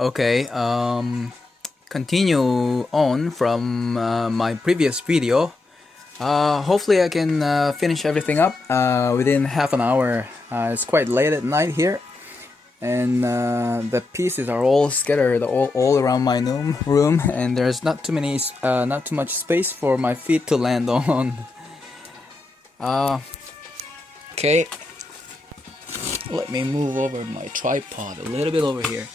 Okay, continue on from my previous video. Hopefully I can finish everything up within half an hour. It's quite late at night here, and the pieces are all scattered all around my room, and there's not too much space for my feet to land on. Okay, let me move over my tripod a little bit over here.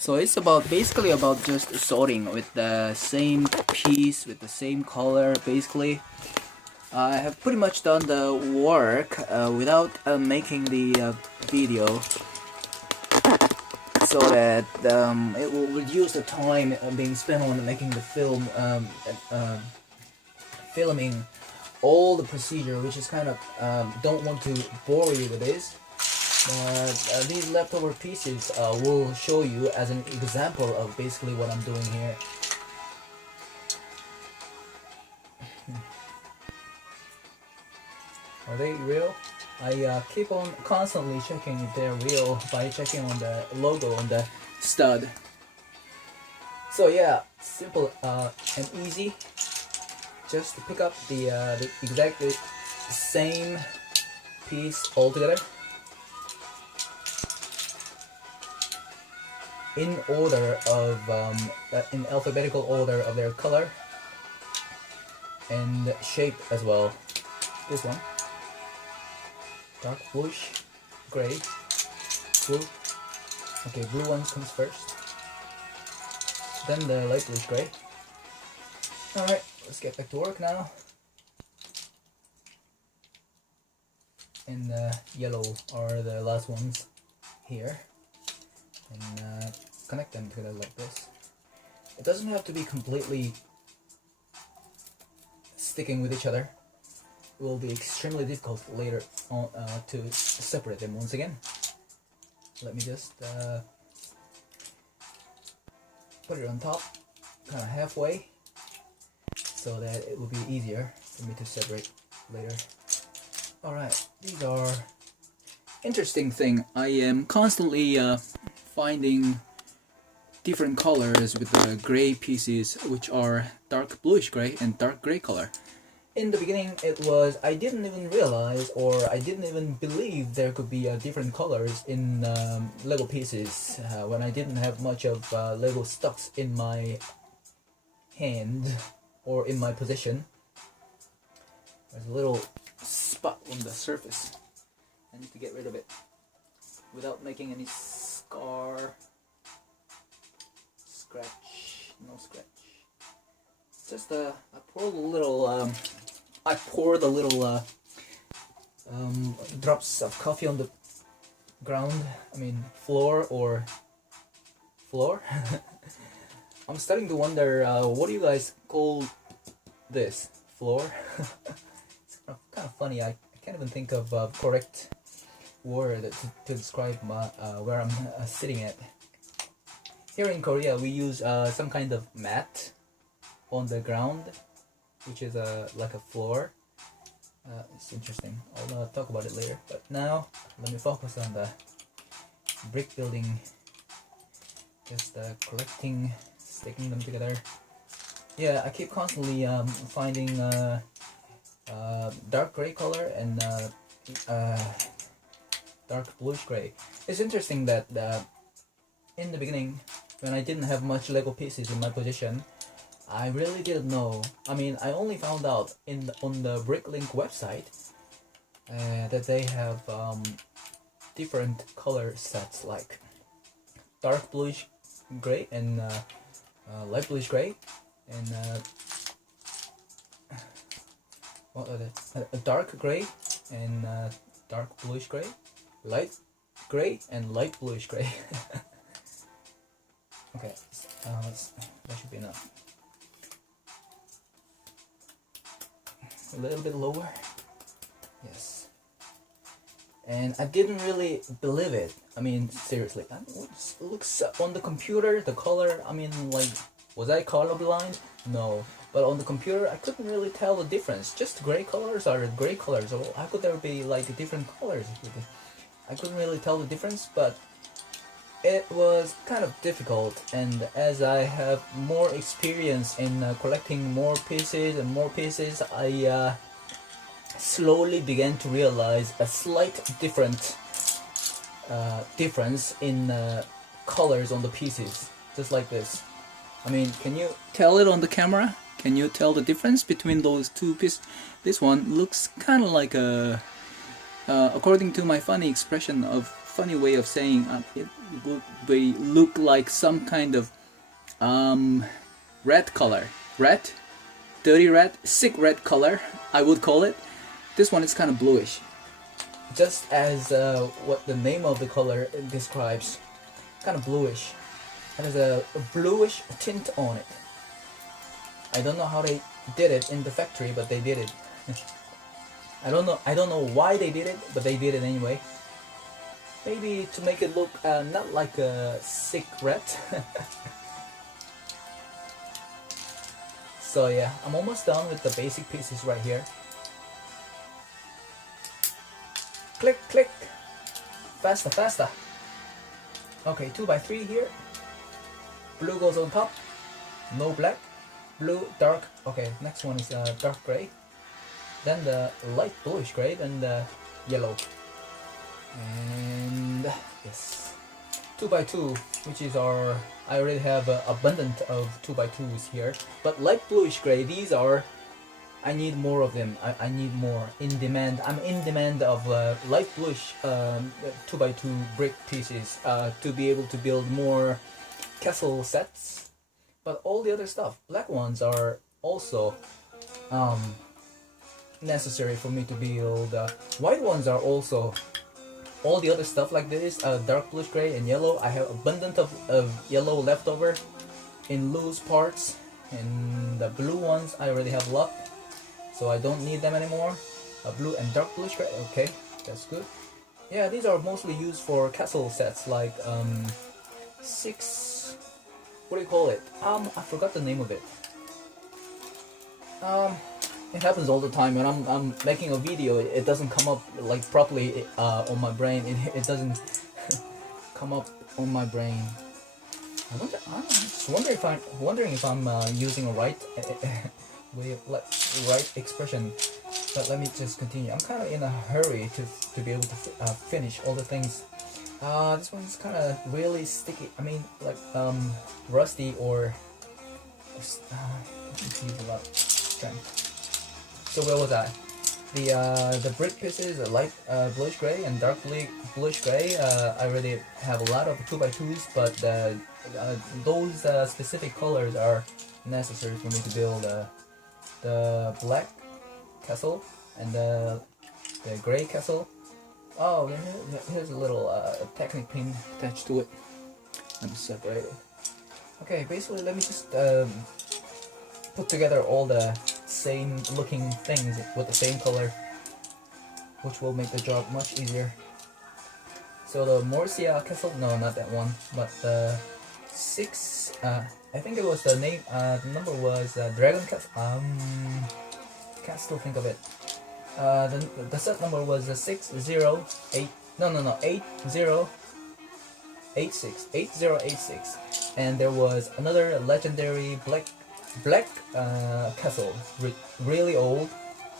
So it's basically about just sorting with the same piece, with the same color, basically. I have pretty much done the work without making the video, so that it will reduce the time being spent on making the filming all the procedure, which is kind of, don't want to bore you with this. These leftover pieces will show you as an example of basically what I'm doing here. Are they real? I keep on constantly checking if they're real by checking on the logo on the stud. So yeah, simple and easy. Just to pick up the exactly same piece all together, in order of in alphabetical order of their color and shape as well. This one, dark bluish, gray, blue. Okay, blue one comes first, then the light bluish gray. Alright, let's get back to work now. And the yellow are the last ones here. And connect them together like this. It doesn't have to be completely sticking with each other. It will be extremely difficult later on to separate them once again. Let me just put it on top, kind of halfway, so that it will be easier for me to separate later. Alright, these are interesting thing. I am constantly finding different colors with the gray pieces, which are dark bluish gray and dark gray color. In the beginning I didn't even realize, or I didn't even believe there could be different colors in Lego pieces when I didn't have much of Lego stocks in my hand or in my possession. There's a little spot on the surface. I need to get rid of it without making any scratch, no scratch. Just I pour the little drops of coffee on the ground. I mean floor. I'm starting to wonder, what do you guys call this? Floor? It's kind of funny. I can't even think of a correct word to describe where I'm sitting at. Here in Korea, we use some kind of mat on the ground, which is like a floor. It's interesting. I'll talk about it later. But now, let me focus on the brick building. Just collecting, sticking them together. Yeah, I keep constantly finding dark gray color and dark bluish gray. It's interesting that in the beginning, when I didn't have much Lego pieces in my possession, I really didn't know. I mean, I only found out on the Bricklink website that they have different color sets, like dark bluish gray and light bluish gray, and what are they? Dark gray and dark bluish gray, light gray and light bluish gray. Okay, that should be enough. A little bit lower. Yes. And I didn't really believe it. I mean, seriously. It looks on the computer, the color, I mean, like, was I colorblind? No. But on the computer, I couldn't really tell the difference. Just gray colors are gray colors. So how could there be, like, different colors? I couldn't really tell the difference, but It was kind of difficult, and as I have more experience in collecting more pieces, I slowly began to realize a slight difference in colors on the pieces, just like this. I mean, can you tell it on the camera? Can you tell the difference between those two pieces? This one looks kind of like a, according to my funny way of saying, it would look like some kind of red color, dirty red, sick red color, I would call it. This one is kind of bluish, just as what the name of the color describes, kind of bluish. It has a bluish tint on it. I don't know how they did it in the factory, but they did it. I don't know why they did it, but they did it anyway. Maybe to make it look not like a sick red. So yeah, I'm almost done with the basic pieces right here. Click, click. Faster, faster. Okay, 2x3 here. Blue goes on top. No black. Blue, dark. Okay, next one is dark gray. Then the light bluish gray, then the yellow. And yes, 2x2, which is our, I already have abundant of 2x2s here, but light bluish gray, these are, I need more of them. I need more, in demand. I'm in demand of light bluish 2x2 brick pieces to be able to build more castle sets. But all the other stuff, black ones, are also necessary for me to build. White ones are also, all the other stuff like this, dark bluish gray and yellow, I have abundant of yellow left over in loose parts, and the blue ones I already have a lot, so I don't need them anymore. Blue and dark bluish gray, okay, that's good. Yeah, these are mostly used for castle sets, like 6, what do you call it? I forgot the name of it. It happens all the time when I'm making a video. It doesn't come up like properly on my brain. It doesn't come up on my brain. I'm just wondering if I'm using a right way of, right expression. But let me just continue. I'm kind of in a hurry to be able to finish all the things. This one's kind of really sticky. I mean, like rusty or needs a lot of strength. So where was I? The brick pieces are light bluish gray and dark bluish gray. I already have a lot of 2x2s, but those specific colors are necessary for me to build the black castle and the gray castle. Oh, here's a little technic pin attached to it. Let me separate it. Okay, basically let me just put together all the same looking things with the same color, which will make the job much easier. So the Morsia castle, no, not that one, but the 6, I think it was the name, the number was Dragon Castle, can't still think of it. The set number was 608, no, 8086, and there was another legendary black castle, really old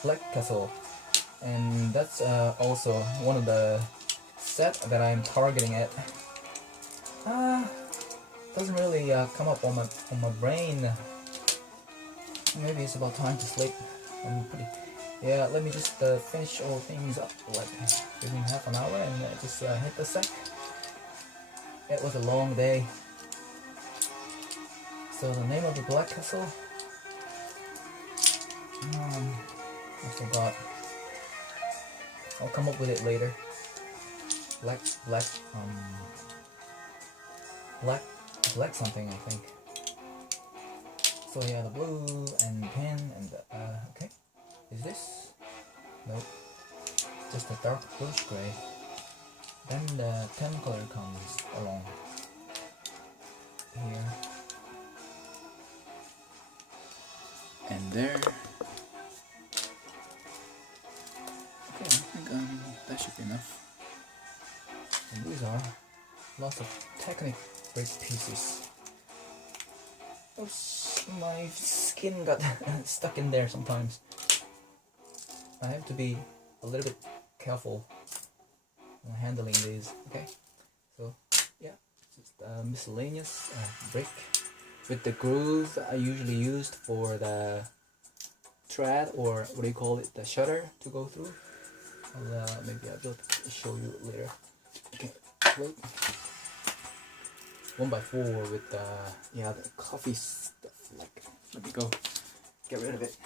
black castle, and that's also one of the set that I'm targeting at. Doesn't really come up on my brain. Maybe it's about time to sleep. Yeah, let me just finish all things up, like within half an hour, and just hit the sack. It was a long day. So the name of the black castle, I forgot. I'll come up with it later. Black something, I think. So yeah, the blue and pen and the, okay. Is this? Nope. Just a dark bluish gray. Then the 10 color comes along here and there. Okay, I think that should be enough. And these are lots of Technic brick pieces. Oops, my skin got stuck in there sometimes. I have to be a little bit careful when handling these. Okay, so yeah, just miscellaneous brick with the grooves I usually used for the thread, or what do you call it, the shutter to go through. Maybe I will show you later. Okay, wait. 1x4 with the coffee stuff. Like, let me go get rid of it.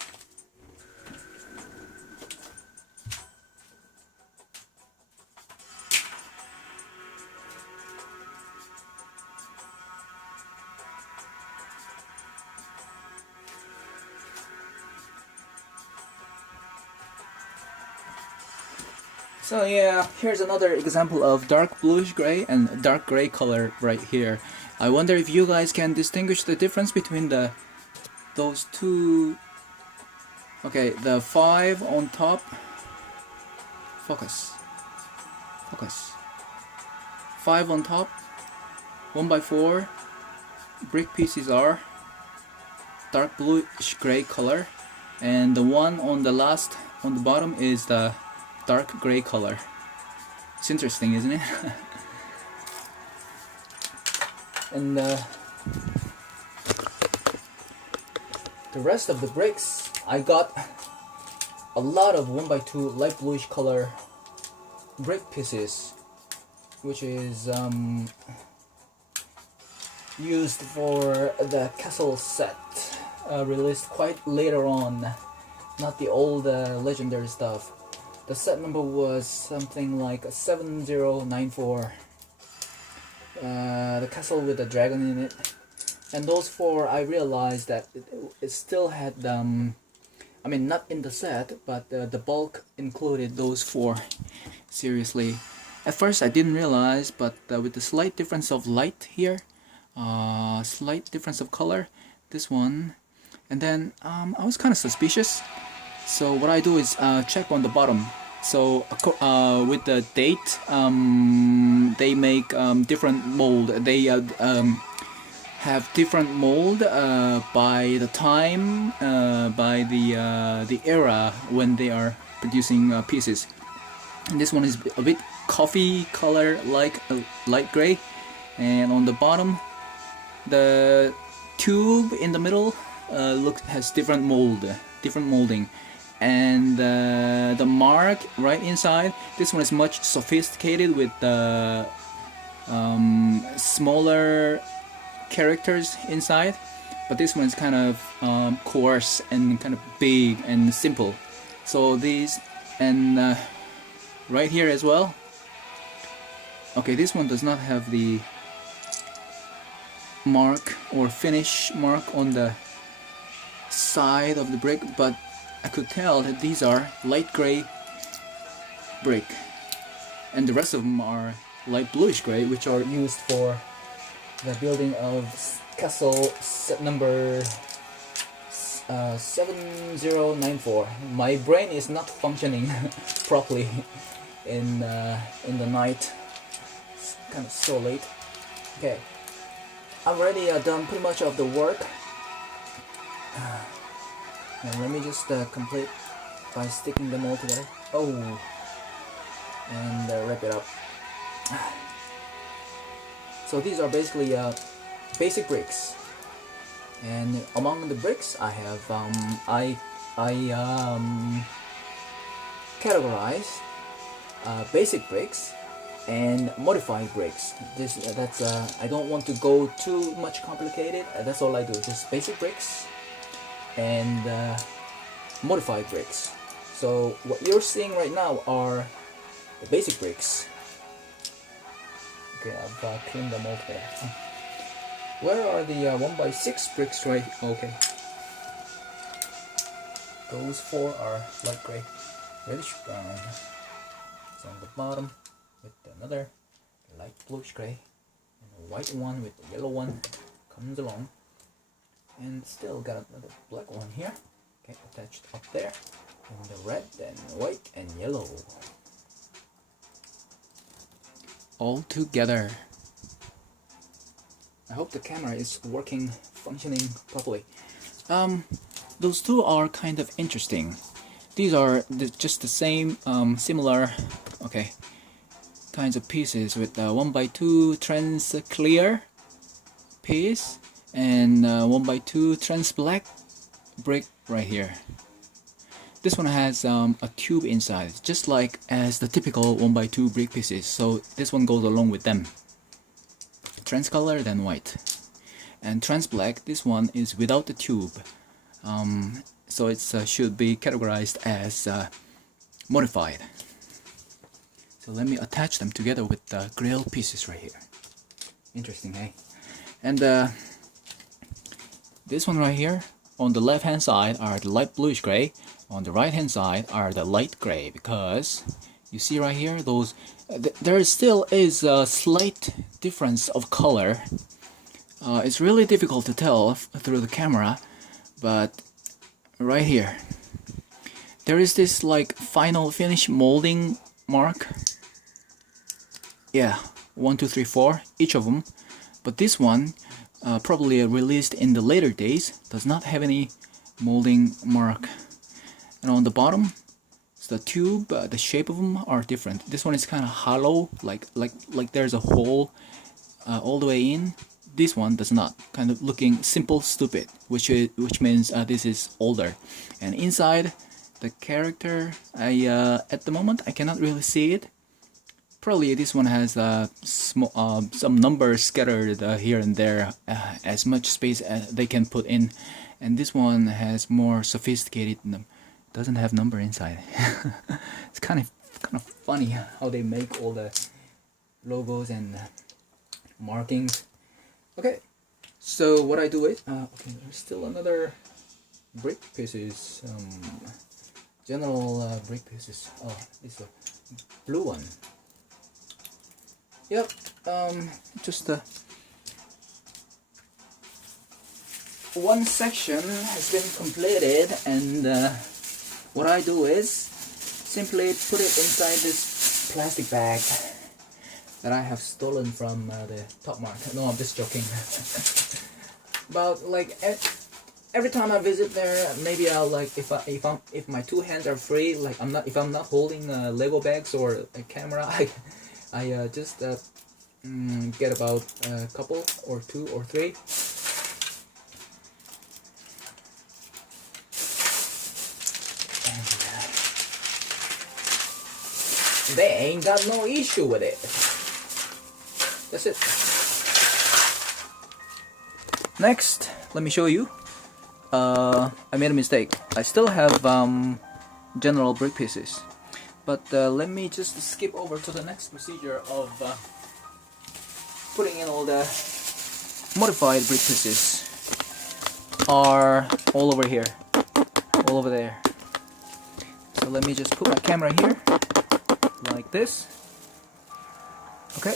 So yeah, here's another example of dark bluish gray and dark gray color right here. I wonder if you guys can distinguish the difference between those two. Okay, the 5 on top. Focus. 5 on top. 1x4 brick pieces are dark bluish gray color, and the one on the bottom is the dark gray color. It's interesting, isn't it? And the rest of the bricks, I got a lot of 1x2 light bluish color brick pieces, which is used for the castle set, released quite later on, not the old legendary stuff. The set number was something like 7094. The castle with the dragon in it. And those 4, I realized that it still had, I mean, not in the set, but the bulk included those 4. Seriously. At first I didn't realize, but with the slight difference of light here, slight difference of color, this one, and then I was kind of suspicious. So what I do is check on the bottom. So with the date, they make different mold. They have different mold by the time, by the era when they are producing pieces. And this one is a bit coffee color, like light gray, and on the bottom, the tube in the middle has different molding. And the mark right inside, this one is much sophisticated with the smaller characters inside, but this one is kind of coarse and kind of big and simple. So these, and right here as well. Okay, this one does not have the mark or finish mark on the side of the brick, but I could tell that these are light gray brick, and the rest of them are light bluish gray, which are used for the building of castle set number 7094. My brain is not functioning properly in the night. It's kind of so late. Okay, I've already done pretty much of the work. And let me just complete by sticking them all together. Oh, and wrap it up. So these are basically basic bricks, and among the bricks I have categorized basic bricks and modified bricks. That's I don't want to go too much complicated. That's all I do. Just basic bricks and modified bricks. So what you're seeing right now are the basic bricks. Okay, I've cleaned them all together. Where are the 1x6 bricks? Right, okay. Those 4 are light gray, reddish brown. It's on the bottom with another light bluish gray, and a white one with the yellow one comes along. And still got another black one here, okay, attached up there, and the red and white and yellow all together. I hope the camera is functioning properly. Those two are kind of interesting. These are just the same, similar, okay, kinds of pieces with 1x2 trans clear piece and 1x2 trans black brick right here. This one has a tube inside, just like as the typical 1x2 brick pieces. So this one goes along with them. Trans color, then white. And trans black, this one is without the tube. So it should be categorized as modified. So let me attach them together with the grill pieces right here. Interesting, eh? And this one right here, on the left hand side are the light bluish gray. On the right hand side are the light gray, because you see right here, those there still is a slight difference of color. It's really difficult to tell through the camera, but right here there is this like final finish molding mark. Yeah, 1, 2, 3, 4, each of them. But this one, probably released in the later days, does not have any molding mark. And on the bottom, the tube, the shape of them are different. This one is kind of hollow, like there's a hole all the way in. This one does not, kind of looking simple, stupid, which means this is older. And inside the character, at the moment I cannot really see it. Probably this one has some numbers scattered here and there, as much space as they can put in. And this one has more sophisticated, doesn't have number inside. It's kind of funny how they make all the logos and markings. Okay, so what I do is, okay, there's still another brick pieces, general brick pieces. Oh, it's a blue one. Yep, just one section has been completed, and what I do is simply put it inside this plastic bag that I have stolen from the Top Mart. No, I'm just joking. But like every time I visit there, maybe I'll like if my two hands are free, like if I'm not holding Lego bags or a camera, I just get about a couple or 2 or 3. And they ain't got no issue with it. That's it. Next, let me show you. I made a mistake. I still have general brick pieces. But let me just skip over to the next procedure of putting in all the modified brick pieces. Are all over here, all over there. So let me just put my camera here, like this. Okay.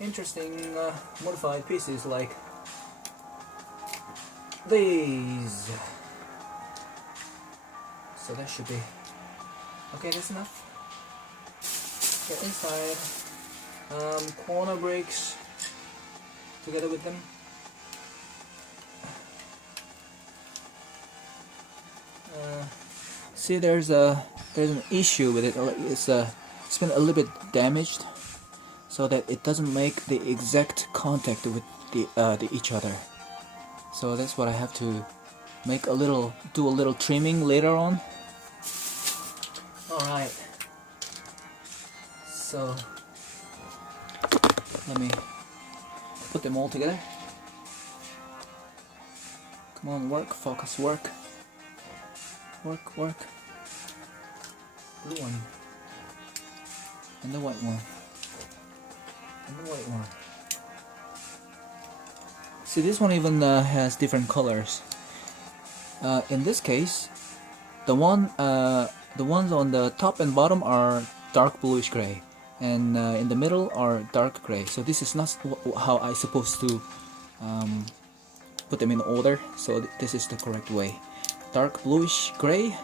Interesting modified pieces like these. So that should be okay. That's enough. Get inside. Corner bricks together with them. See, there's an issue with it. It's been a little bit damaged, so that it doesn't make the exact contact with the each other. So that's what I have to do a little trimming later on. All right. So let me put them all together. Come on, work, focus, work. Work, work. Blue one. And the white one. And the white one. See, this one even has different colors. In this case, the ones on the top and bottom are dark bluish gray, and in the middle are dark gray. So this is not how I supposed to put them in order. So this is the correct way. Dark bluish gray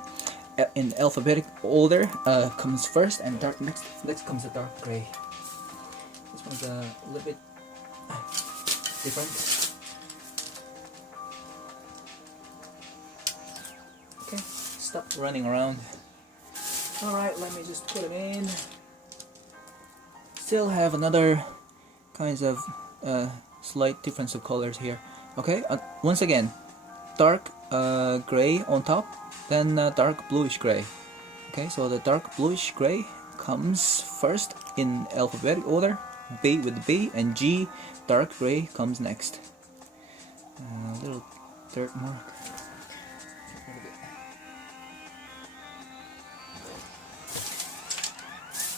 in alphabetic order comes first, and next comes the dark gray. This one's a little bit different. Okay, stop running around. Alright, let me just put them in. Still have another kinds of slight difference of colors here. Okay, once again, dark gray on top, then dark bluish gray. Okay, so the dark bluish gray comes first in alphabetic order, B with B, and G, dark gray, comes next. A little dirt mark.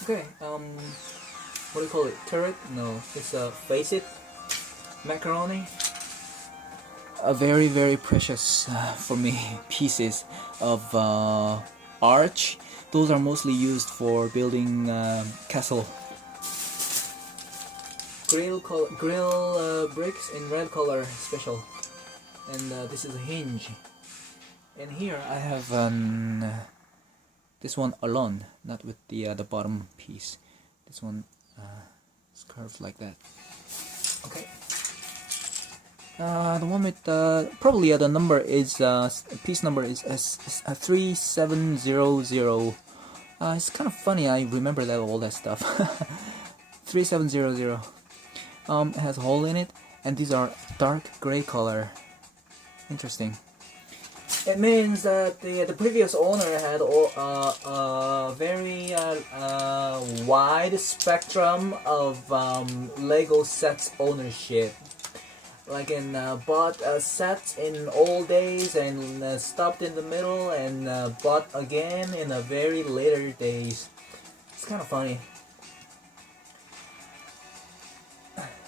Okay, what do you call it? Turret? No, it's a face it macaroni. A very, very precious for me pieces of arch. Those are mostly used for building castle. Grill bricks in red color special, and this is a hinge. And here I have this one alone, not with the bottom piece. This one is curved like that. Okay. The one with probably the number is piece number is 3700. It's kind of funny. I remember that all that stuff. 3700. It has a hole in it, and these are dark gray color. Interesting. It means that the previous owner had a very wide spectrum of Lego sets ownership. Like bought sets in old days and stopped in the middle and bought again in the very later days. It's kind of funny.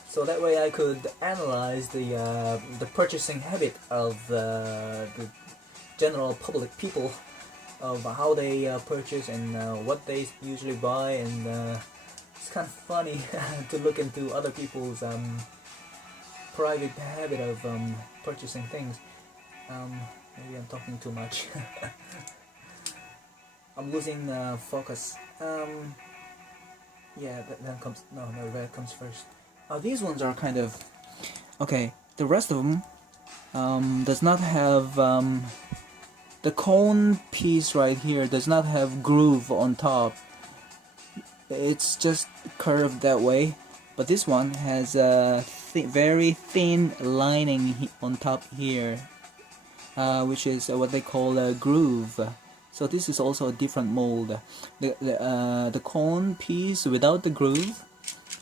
So that way I could analyze the purchasing habit of the general public people, of how they purchase and what they usually buy, and it's kind of funny to look into other people's private habit of purchasing things. Maybe I'm talking too much. I'm losing focus. Yeah, that comes. No, that comes first. These ones are kind of okay. The rest of them does not have the cone piece right here. Does not have groove on top. It's just curved that way. But this one has a very thin lining on top here, which is what they call a groove. So this is also a different mold. The cone piece without the groove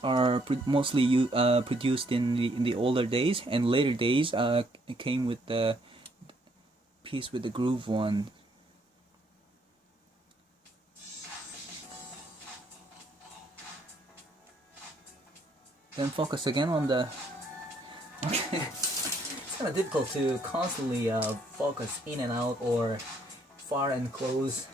are mostly produced in the older days, and later days it came with the piece with the groove one. Then focus again on the. Okay, it's kind of difficult to constantly focus in and out or far and close.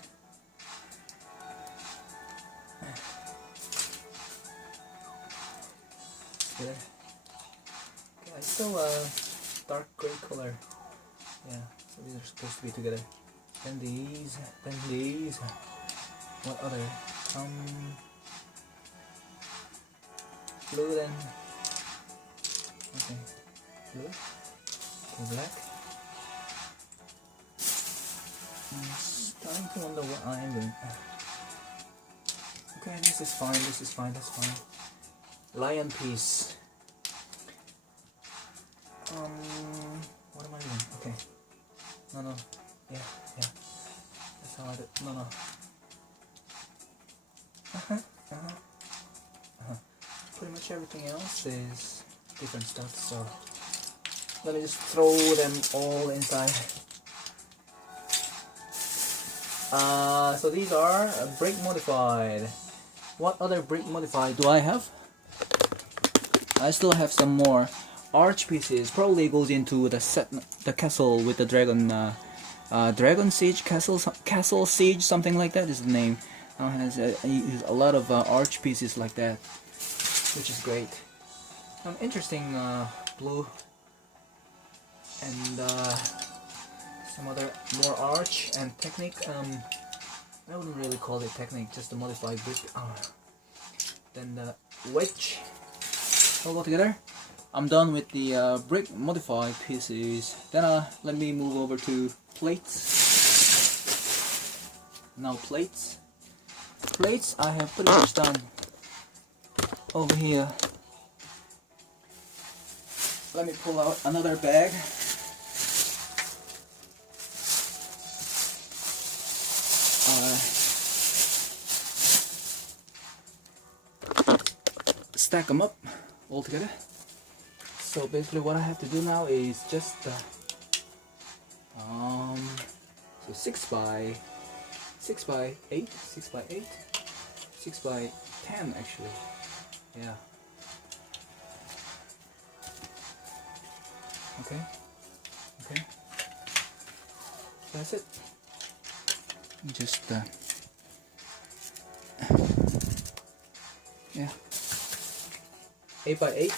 Good. Okay, I still dark gray color. Yeah, so these are supposed to be together. Then these. What other? Blue then. Okay. Blue. Okay, black. I'm starting to wonder what I am doing. Okay, this is fine, that's fine. Lion piece. What am I doing? Okay. No. Yeah. That's how I do. No. Pretty much everything else is different stuff, so let me just throw them all inside. So these are brick modified. What other brick modified do I have? I still have some more arch pieces. Probably goes into the set, the castle with the dragon, dragon siege castle siege, something like that is the name. Has a lot of arch pieces like that, which is great. Interesting blue and some other more arch and technique. I wouldn't really call it technique, just a modified brick. Then the wedge all go together. I'm done with the brick modified pieces. Then let me move over to plates. Now plates. Plates I have pretty much done over here. Let me pull out another bag. Stack them up all together. So basically what I have to do now is just so 6 by 8, 6 by 8, 6 by 10 actually. Yeah. Okay. Okay. That's it. Just yeah. 8 by 8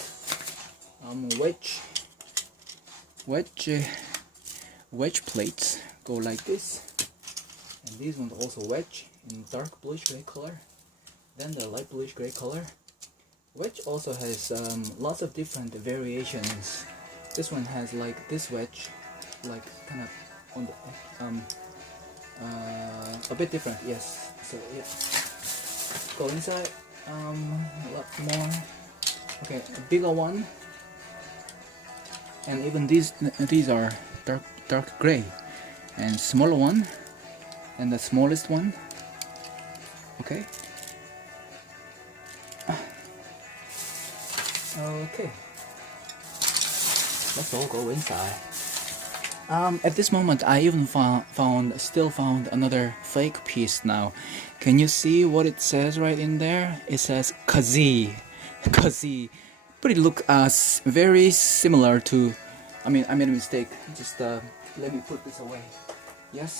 wedge plates go like this, and these ones also wedge in dark bluish gray color, then the light bluish gray color. Wedge also has lots of different variations. This one has like this wedge, like kind of on the a bit different. Yes. So yeah, go inside. A lot more. Okay, a bigger one, and even these are dark gray, and smaller one, and the smallest one. Okay. Okay. Let's all go inside. At this moment, I even still found another fake piece now. Can you see what it says right in there? It says Kazi. But it look very similar to. I mean, I made a mistake. Just let me put this away. Yes.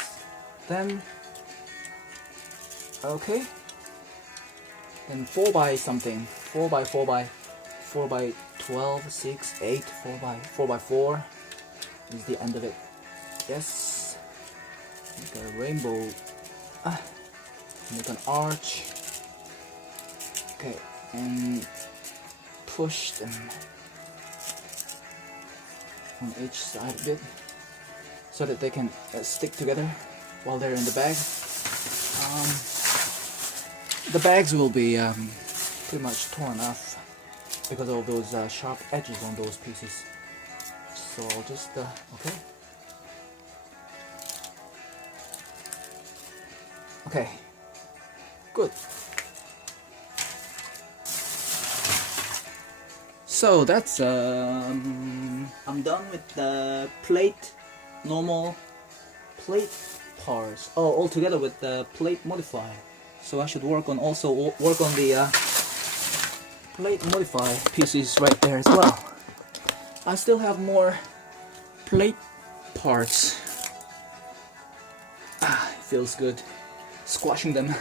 Then. Okay. Then 4 by something. 4 by 4 by 4 by 12, 6, 8. 4 by 4 is the end of it. Yes. Make a rainbow. Make an arch. Okay, and push them on each side a bit so that they can stick together while they're in the bag. The bags will be pretty much torn off because of those sharp edges on those pieces. So I'll just okay. Okay, good. So that's I'm done with the normal plate parts. Oh, all together with the plate modifier. So I should work on the plate modify pieces right there as well. I still have more plate parts. It feels good squashing them.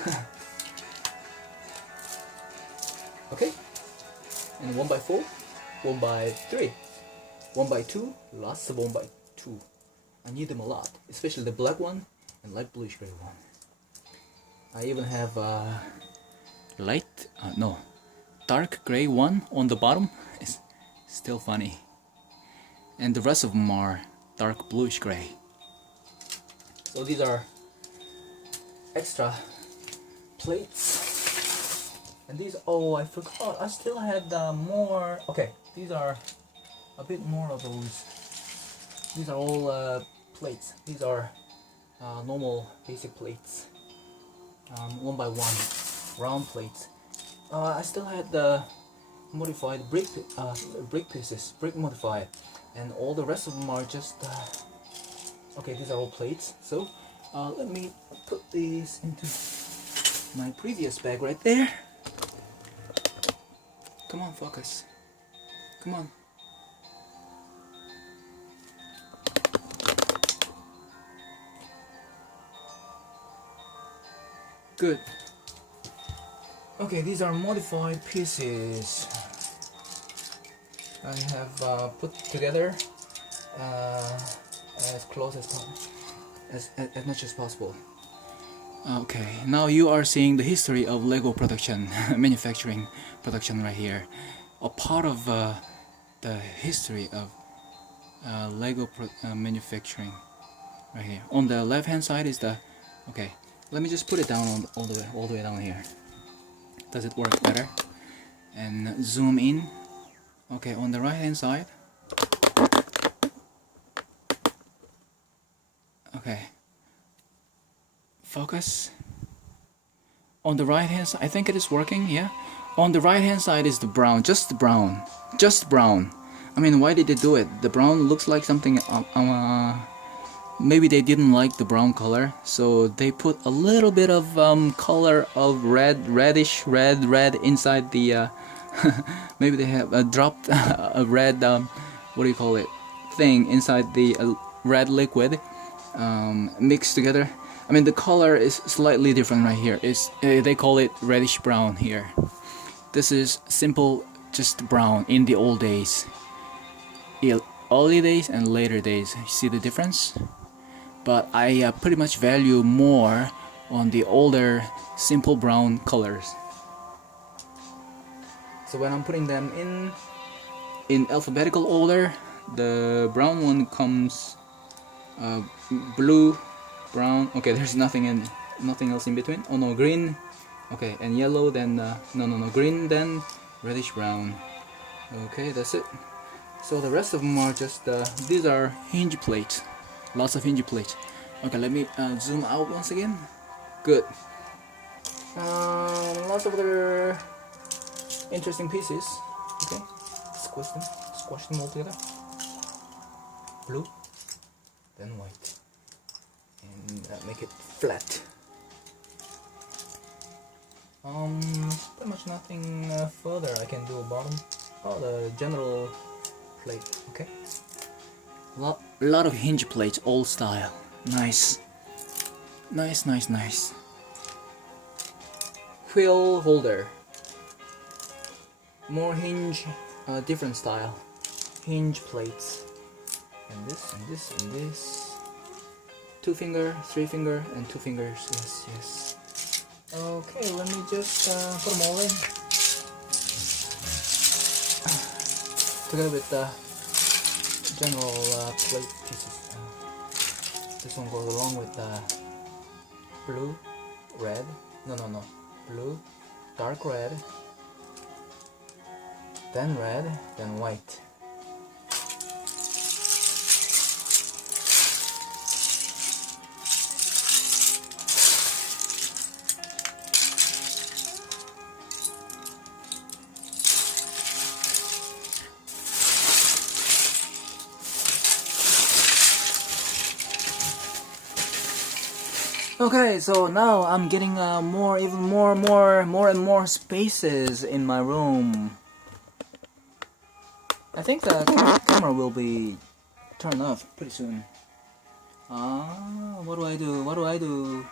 Okay, and 1 by 4, 1 by 3, 1 by 2, lots of 1 by 2. I need them a lot, especially the black one and light bluish gray one. I even have dark gray one on the bottom. It's still funny. And the rest of them are dark bluish gray. So these are extra plates. And these, oh, I forgot, I still had more. Okay, these are a bit more of those. These are all plates. These are normal basic plates. 1 by 1 round plates. I still had the modified brick pieces, brick modified, and all the rest of them are just okay. These are all plates. So let me put these into my previous bag right there. Come on, focus. Come on. Good. Okay, these are modified pieces. I have put together as close as possible, as much as possible. Okay, now you are seeing the history of Lego production, manufacturing production right here. A part of the history of Lego manufacturing right here. On the left hand side is the, okay, let me just put it down on all the way down here. Does it work better? And zoom in. Okay, on the right hand side. Okay, focus. On the right hand side, I think it is working, yeah. On the right hand side is the brown, just brown. I mean, why did they do it? The brown looks like something, maybe they didn't like the brown color, so they put a little bit of color of reddish red inside the, maybe they have dropped a red, what do you call it, thing inside the red liquid, mixed together. I mean, the color is slightly different right here. It's they call it reddish brown here. This is simple, just brown in the old days. Early days and later days. See the difference? But I pretty much value more on the older, simple brown colors. So when I'm putting them in alphabetical order, the brown one comes blue, brown. Okay, there's nothing else in between. Oh no, green. Okay, and yellow. Then no, green. Then reddish brown. Okay, that's it. So the rest of them are just these are hinge plates. Lots of hinge plates. Okay, let me zoom out once again. Good. Lots of other interesting pieces. Okay, squash them all together. Blue, then white. And make it flat. Pretty much nothing further I can do about them. Oh, the general plate. Okay. Lot of hinge plates, old style. Nice. Wheel holder. More hinge, different style. Hinge plates. And this. 2 finger, 3 finger, and 2 fingers. Yes. Okay, let me just put them all in. Together with the general plate pieces. This one goes along with the blue, red. No. Blue, dark red, then white. Okay, so now I'm getting more and more spaces in my room. I think the camera will be turned off pretty soon. What do I do?